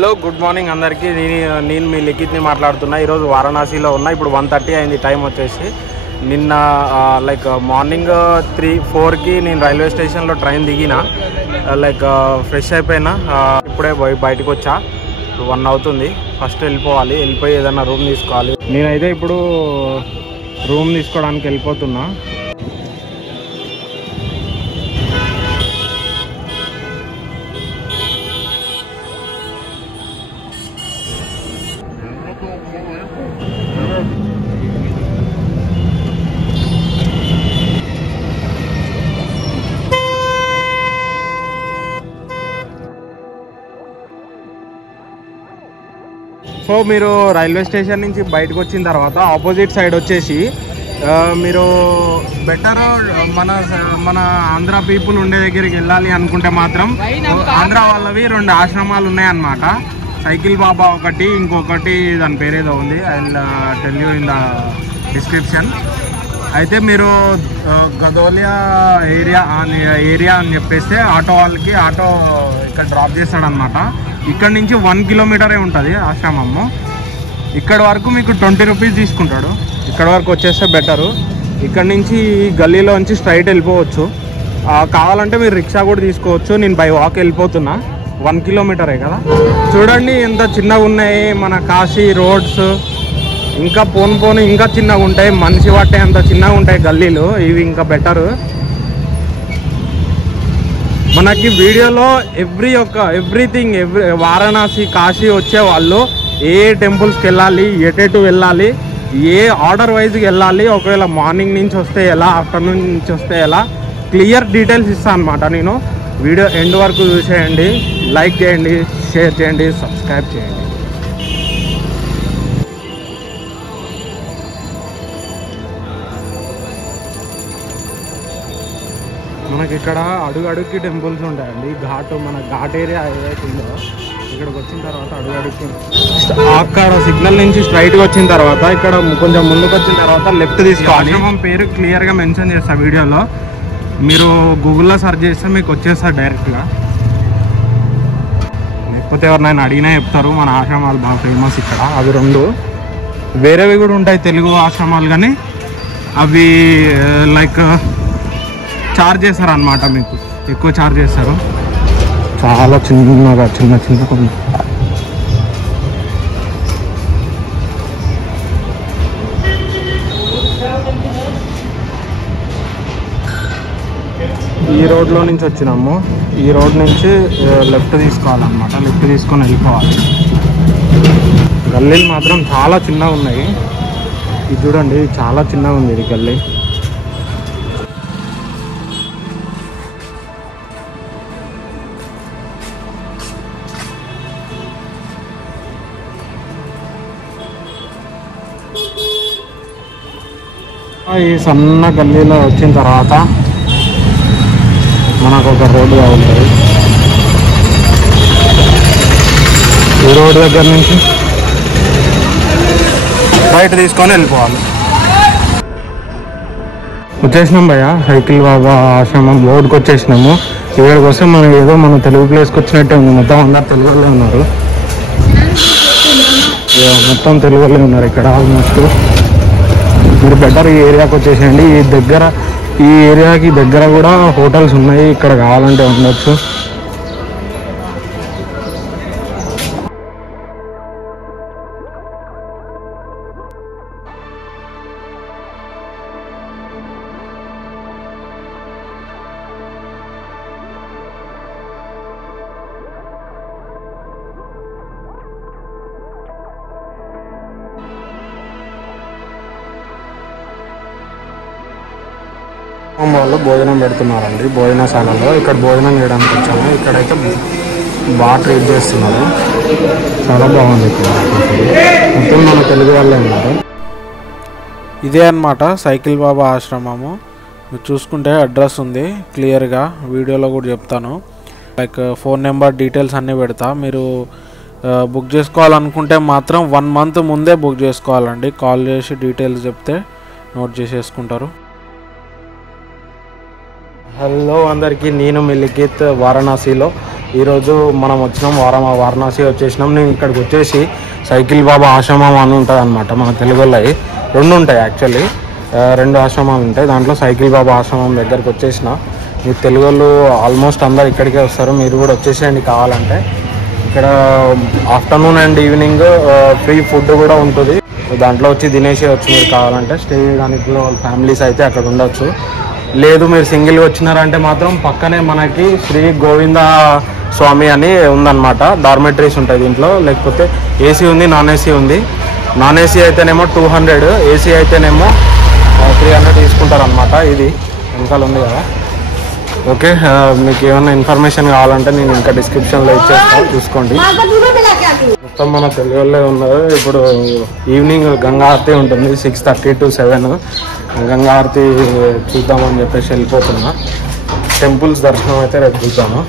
Hello good morning అందరికీ. నేను మీ లిఖిత్ని మాట్లాడుతున్నా. ఈరోజు వారణాసిలో ఉన్నా. ఇప్పుడు 1:30 అయింది టైం వచ్చేసి. నిన్న లైక్ మార్నింగ్ 3-4కి నేను రైల్వే స్టేషన్లో ట్రైన్ దిగిన. లైక్ ఫ్రెష్ అయిపోయినా, ఇప్పుడే బయటకు వచ్చా. 1 అవుతుంది. ఫస్ట్ వెళ్ళిపోవాలి, వెళ్ళిపోయి ఏదైనా రూమ్ తీసుకోవాలి. నేనైతే ఇప్పుడు రూమ్ తీసుకోవడానికి వెళ్ళిపోతున్నా. సో మీరు రైల్వే స్టేషన్ నుంచి బయటకు వచ్చిన తర్వాత ఆపోజిట్ సైడ్ వచ్చేసి మీరు బెటర్ మన ఆంధ్ర పీపుల్ ఉండే దగ్గరికి వెళ్ళాలి అనుకుంటే మాత్రం ఆంధ్ర వాళ్ళవి 2 ఆశ్రమాలు ఉన్నాయన్నమాట. సైకిల్ బాబా ఒకటి, ఇంకొకటి దాని పేరేదో ఉంది. And tell you in the description. అయితే మీరు గదోలియా ఏరియా అని చెప్పేస్తే ఆటో వాళ్ళకి ఆటో ఇక్కడ డ్రాప్ చేస్తాడనమాట. ఇక్కడ నుంచి 1 కిలోమీటరే ఉంటుంది ఆశ్రమము. ఇక్కడ వరకు మీకు 20 రూపీస్ తీసుకుంటాడు. ఇక్కడ వరకు వచ్చేస్తే బెటరు. ఇక్కడ నుంచి గల్లీలో నుంచి స్ట్రైట్ వెళ్ళిపోవచ్చు. కావాలంటే మీరు రిక్షా కూడా తీసుకోవచ్చు. నేను బై వాక్ వెళ్ళిపోతున్నా. 1 కిలోమీటరే కదా. చూడండి ఎంత చిన్నగా ఉన్నాయి మన కాశీ రోడ్స్. ఇంకా పోను ఇంకా చిన్నగా ఉంటాయి. మనిషి పట్టే అంత చిన్నగా ఉంటాయి గల్లీలు. ఇవి ఇంకా బెటరు. మనకి వీడియోలో ఎవ్రీథింగ్ వారణాసి కాశీ వచ్చే వాళ్ళు ఏ టెంపుల్స్కి వెళ్ళాలి, ఎటు వెళ్ళాలి, ఏ ఆర్డర్ వైజ్కి వెళ్ళాలి, ఒకవేళ మార్నింగ్ నుంచి వస్తే ఎలా, ఆఫ్టర్నూన్ నుంచి వస్తే ఎలా, క్లియర్ డీటెయిల్స్ ఇస్తాను అనమాట. నేను వీడియో ఎండ్ వరకు చూసేయండి. లైక్ చేయండి, షేర్ చేయండి, సబ్స్క్రైబ్ చేయండి. మనకి ఇక్కడ అడుగడుక్కి టెంపుల్స్ ఉంటాయండి. మన ఘాట్ ఏరియా ఏదైతే ఉందో ఇక్కడికి వచ్చిన తర్వాత అడుగడుక్కి అక్కడ సిగ్నల్ నుంచి స్ట్రైట్గా వచ్చిన తర్వాత ఇక్కడ కొంచెం ముందుకు వచ్చిన తర్వాత లెఫ్ట్ తీసుకోవాలి. ఆశ్రమం పేరు క్లియర్గా మెన్షన్ చేస్తా వీడియోలో. మీరు గూగుల్లో సెర్చ్ చేస్తే మీకు వచ్చేస్తారు డైరెక్ట్గా. లేకపోతే ఎవరినైనా అడిగినా చెప్తారు. మన ఆశ్రమాలు బాగా ఫేమస్ ఇక్కడ. అవి 2 వేరేవి కూడా ఉంటాయి తెలుగు ఆశ్రమాలు, కానీ అవి లైక్ చార్జ్ చేస్తారు అన్నమాట. మీకు ఎక్కువ చార్జ్ చేస్తారు. చాలా చిన్నగా చిన్న ఈ రోడ్లో నుంచి వచ్చినాము. ఈ రోడ్ నుంచి లెఫ్ట్ తీసుకోవాలన్నమాట. లెఫ్ట్ తీసుకొని వెళ్ళిపోవాలి. గల్లీలు మాత్రం చాలా చిన్నగా ఉన్నాయి. ఇది చూడండి, చాలా చిన్నగా ఉంది ఇది గల్లీ. ఈ సన్న గల్లీలో వచ్చిన తర్వాత మనకు ఒక రోడ్డుగా ఉంటుంది. ఈ రోడ్డు దగ్గర నుంచి బయట తీసుకొని వెళ్ళిపోవాలి. వచ్చేసినాం భయ్య, సైకిల్ బాబా ఆశ్రమం రోడ్కి వచ్చేసినాము. ఇక్కడికి వస్తే మనం ఏదో మన తెలుగు ప్లేస్కి వచ్చినట్టే ఉంది. మొత్తం అందరు తెలుగు వాళ్ళే ఉన్నారు. మొత్తం తెలుగు వాళ్ళే ఉన్నారు ఇక్కడ ఆల్మోస్ట్. మీరు బెటర్ ఈ ఏరియాకి వచ్చేసేయండి. ఈ ఏరియాకి దగ్గర కూడా హోటల్స్ ఉన్నాయి. ఇక్కడ కావాలంటే ఉండొచ్చు. వాళ్ళు భోజనం పెడుతున్నారండి భోజనశాలలో. ఇక్కడ భోజనం చేయడానికి వచ్చాము. ఇక్కడైతే బాగా ట్రీట్ చేస్తున్నారు. చాలా బాగుంది. ఇక్కడ మొత్తం మన తెలుగు వాళ్ళే ఉన్నారు. ఇదే అన్నమాట సైకిల్ బాబా ఆశ్రమము. మీరు చూసుకుంటే అడ్రస్ ఉంది క్లియర్గా. వీడియోలో కూడా చెప్తాను. లైక్ ఫోన్ నెంబర్ డీటెయిల్స్ అన్నీ పెడతా. మీరు బుక్ చేసుకోవాలనుకుంటే మాత్రం 1 మంత్ ముందే బుక్ చేసుకోవాలండి. కాల్ చేసి డీటెయిల్స్ చెప్తే నోట్ చేసేసుకుంటారు. హలో అందరికీ, నేను మీ లిఖిత్ వారణాసిలో. ఈరోజు మనం వచ్చినాం వారణాసి వచ్చేసినాం. నేను ఇక్కడికి వచ్చేసి సైకిల్ బాబా ఆశ్రమం అని ఉంటుంది అనమాట. మన తెలుగులో 2 ఉంటాయి యాక్చువల్లీ, 2 ఆశ్రమాలు ఉంటాయి. దాంట్లో సైకిల్ బాబా ఆశ్రమం దగ్గరికి వచ్చేసిన. మీ తెలుగు వాళ్ళు ఆల్మోస్ట్ అందరు ఇక్కడికే వస్తారు, మీరు కూడా వచ్చేసేయండి కావాలంటే. ఇక్కడ afternoon and evening free food కూడా ఉంటుంది. దాంట్లో వచ్చి తినేసేయచ్చు మీరు కావాలంటే. స్టే చేయడానికి వాళ్ళ ఫ్యామిలీస్ అయితే అక్కడ ఉండొచ్చు. లేదు మీరు సింగిల్గా వచ్చినారంటే మాత్రం పక్కనే మనకి శ్రీ గోవింద స్వామి అని ఉందన్నమాట. డార్మెటరీస్ ఉంటాయి దీంట్లో. లేకపోతే ఏసీ ఉంది, నాన్ ఏసీ ఉంది. నాన్ ఏసీ అయితేనేమో 200, ఏసీ అయితేనేమో 300 తీసుకుంటారనమాట. ఇది వెనకాల ఉంది కదా. ఓకే, మీకు ఏమైనా ఇన్ఫర్మేషన్ కావాలంటే నేను ఇంకా డిస్క్రిప్షన్లో ఇచ్చేస్తాను, చూసుకోండి. మొత్తం మన తెలుగు వాళ్ళే ఉన్నారు. ఇప్పుడు ఈవినింగ్ గంగా హారతి ఉంటుంది 6:30 to 7. గంగా హారతి చూద్దామని చెప్పేసి వెళ్ళిపోతున్నా. టెంపుల్స్ దర్శనం అయితే రేపు చూద్దాము.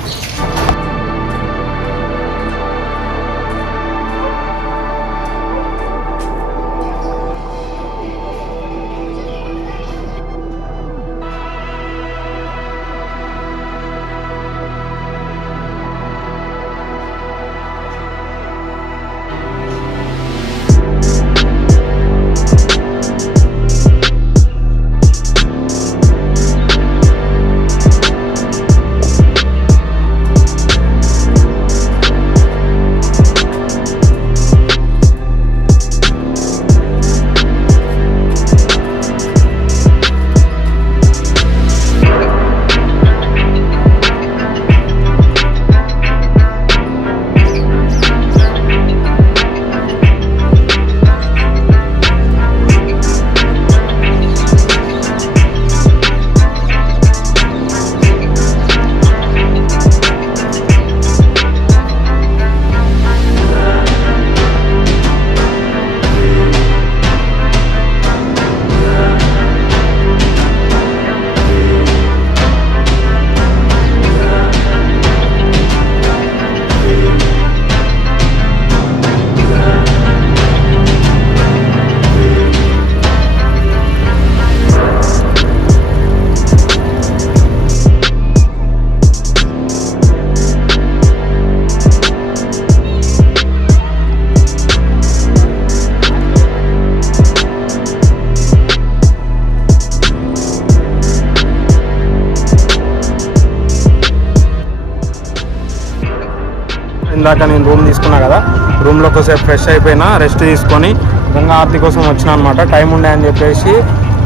ఇందాక నేను రూమ్ తీసుకున్నా కదా, రూమ్లో కొద్దిసేపు ఫ్రెష్ అయిపోయినా, రెస్ట్ తీసుకొని గంగా హారతి కోసం వచ్చినా అనమాట. టైం ఉండే అని చెప్పేసి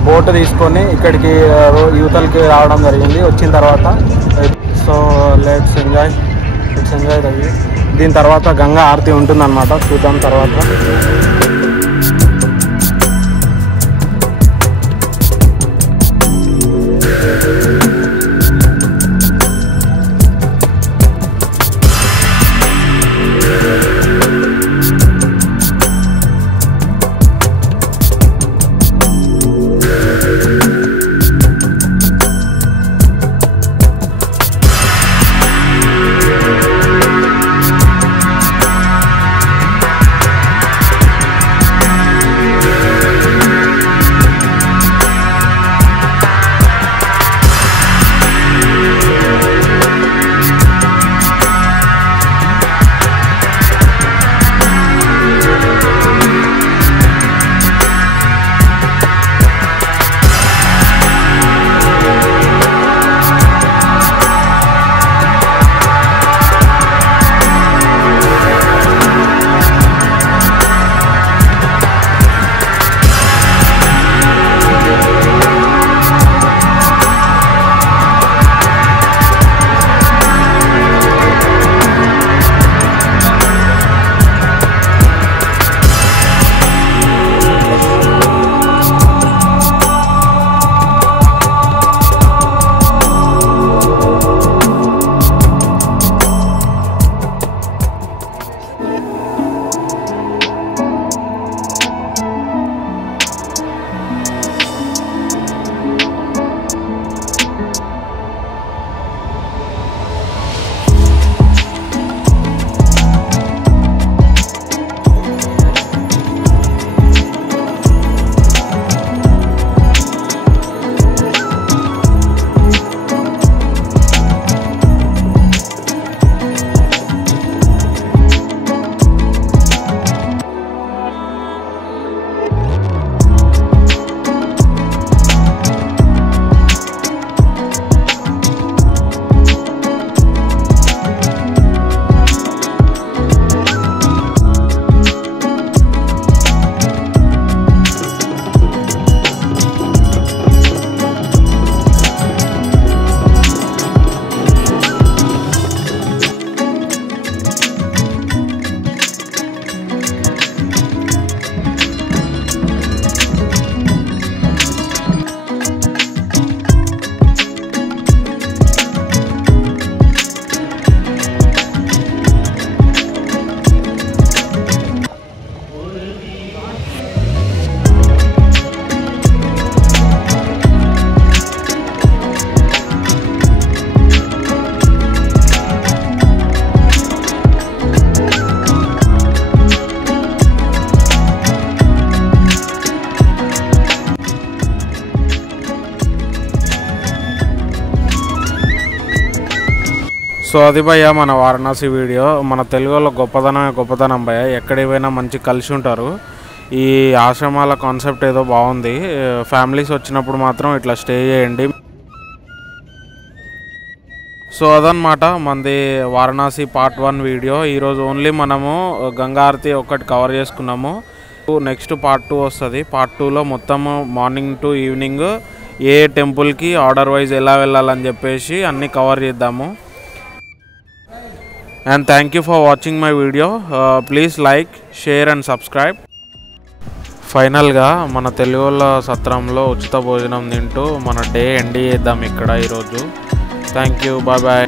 బోట్ తీసుకొని ఇక్కడికి యువతలకి రావడం జరిగింది. వచ్చిన తర్వాత సో లెట్స్ ఎంజాయ్ దీని తర్వాత గంగా హారతి ఉంటుందన్నమాట, చూద్దాం తర్వాత. సో అది భయ్య మన వారణాసి వీడియో. మన తెలుగులో గొప్పతనం భయ్య. ఎక్కడికి పోయినా మంచి కలిసి ఉంటారు. ఈ ఆశ్రమాల కాన్సెప్ట్ ఏదో బాగుంది. ఫ్యామిలీస్ వచ్చినప్పుడు మాత్రం ఇట్లా స్టే చేయండి. సో అదనమాట మనది వారణాసి పార్ట్ 1 వీడియో. ఈరోజు ఓన్లీ మనము గంగా హారతి ఒకటి కవర్ చేసుకున్నాము. నెక్స్ట్ పార్ట్ 2 వస్తుంది. పార్ట్ 2లో మొత్తము మార్నింగ్ టు ఈవినింగ్ ఏ టెంపుల్కి ఆర్డర్ వైజ్ ఎలా వెళ్ళాలని చెప్పేసి అన్నీ కవర్ చేద్దాము. And thank you for watching my video. Please like, share and subscribe. ఫైనల్గా మన తెలుగుల సత్రంలో ఉచిత భోజనం తింటూ మన డే ఎండ్ చేద్దాం ఇక్కడ ఈరోజు. Thank you. Bye bye.